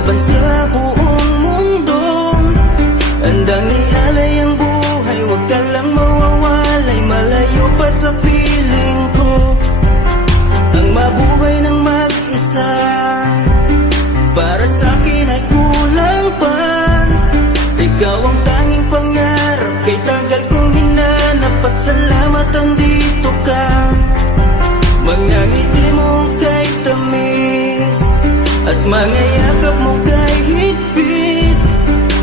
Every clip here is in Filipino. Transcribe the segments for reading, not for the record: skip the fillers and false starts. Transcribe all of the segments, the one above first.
laban sa buong mundo. Handang ialay ang buhay, huwag ka lang mawawalay, malayo pa sa piling ko. Ang mabuhay ng mag-isa, para sa akin ay kulang pa. Ikaw ang tanging pangarap, kay tagal kong hinanap, at salamat andito ka. Mga ngiti mo kay tamis, at mga yakap mo kay higpit.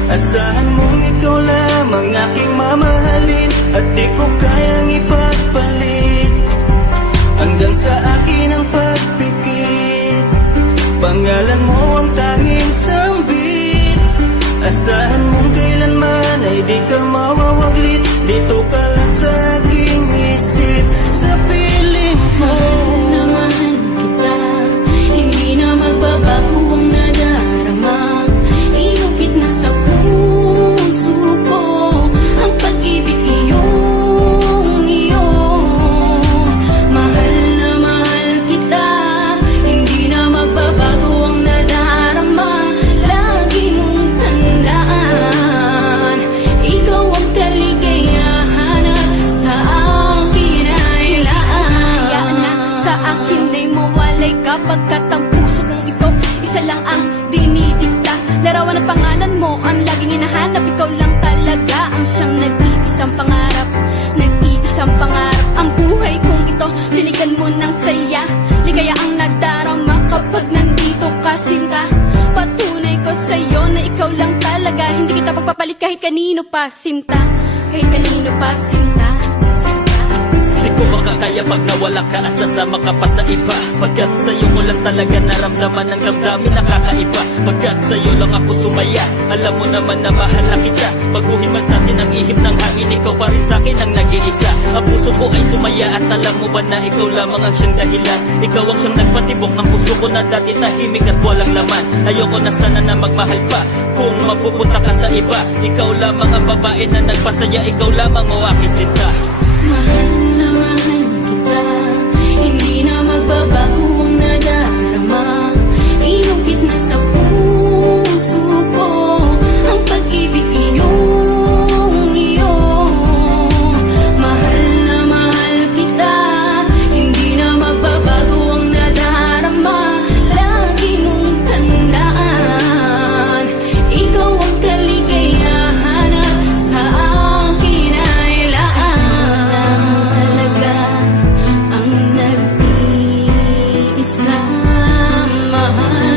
Asahan mong ikaw lamang aking mamahalin, at di ko kayang ipagpalit. Hanggang sa akin ang pagpikit, pangalan mo ang tanging sambit. Asahan mong kailanman ay di ka mawawaglit, dito ka lang sa aking isip, sa piling ko. Mahal kita, hindi na magbabago ang nadarama. Inukit na sa puso ko ang pag-ibig iyong iyo. Mahal na mahal kita, hindi na magbabago ang nadarama. Lagi mong tandaan, ikaw ang kaligayahan, at sa akin ay laan. Sa akin ay mawalay kapagkat ang puso kong ito isa lang ang dinidikta. Larawan at pangalan mo ang laging hinahanap, ikaw lang talaga ang siyang nag-iisang pangarap. Nag-iisang pangarap ang buhay kong ito, binigyan mo ng saya. Ligaya ang nadarama kapag nandito ka, sinta. Patunay ko sa'yo na ikaw lang talaga, hindi kita pagpapalit kahit kanino pa, sinta. Kahit kanino pa, sinta. Di ko makakaya pag nawala ka at sasama ka pa sa iba. Pagkat sa'yo ko lang talaga naramdaman ang damdamin nakakaiba. Pagkat sa'yo lang ako sumaya, alam mo naman na mahal na kita. Baguhin man sa'tin ang ihip ng hangin, ikaw pa rin sa'kin ang nag-iisa. Ang puso ko ay sumaya at alam mo ba na ikaw lamang ang siyang dahilan. Ikaw ang siyang nagpatibok ng puso ko na dati tahimik at walang laman. Ayoko na sana na magmahal pa kung mapupunta ka sa iba. Ikaw lamang ang babae na nagpasaya, ikaw lamang o aking sinta. Mahal na mahal kita, hindi na magbabago ang nadarama. Inukit na sa puso ko ang pag-ibig iyong iyo. Mahal na mahal kita, hindi na magbabago ang nadarama. Lagi mong tandaan, ikaw ang kaligayahan, at sa akin ay laan. Talaga ang nag-iisang mahal.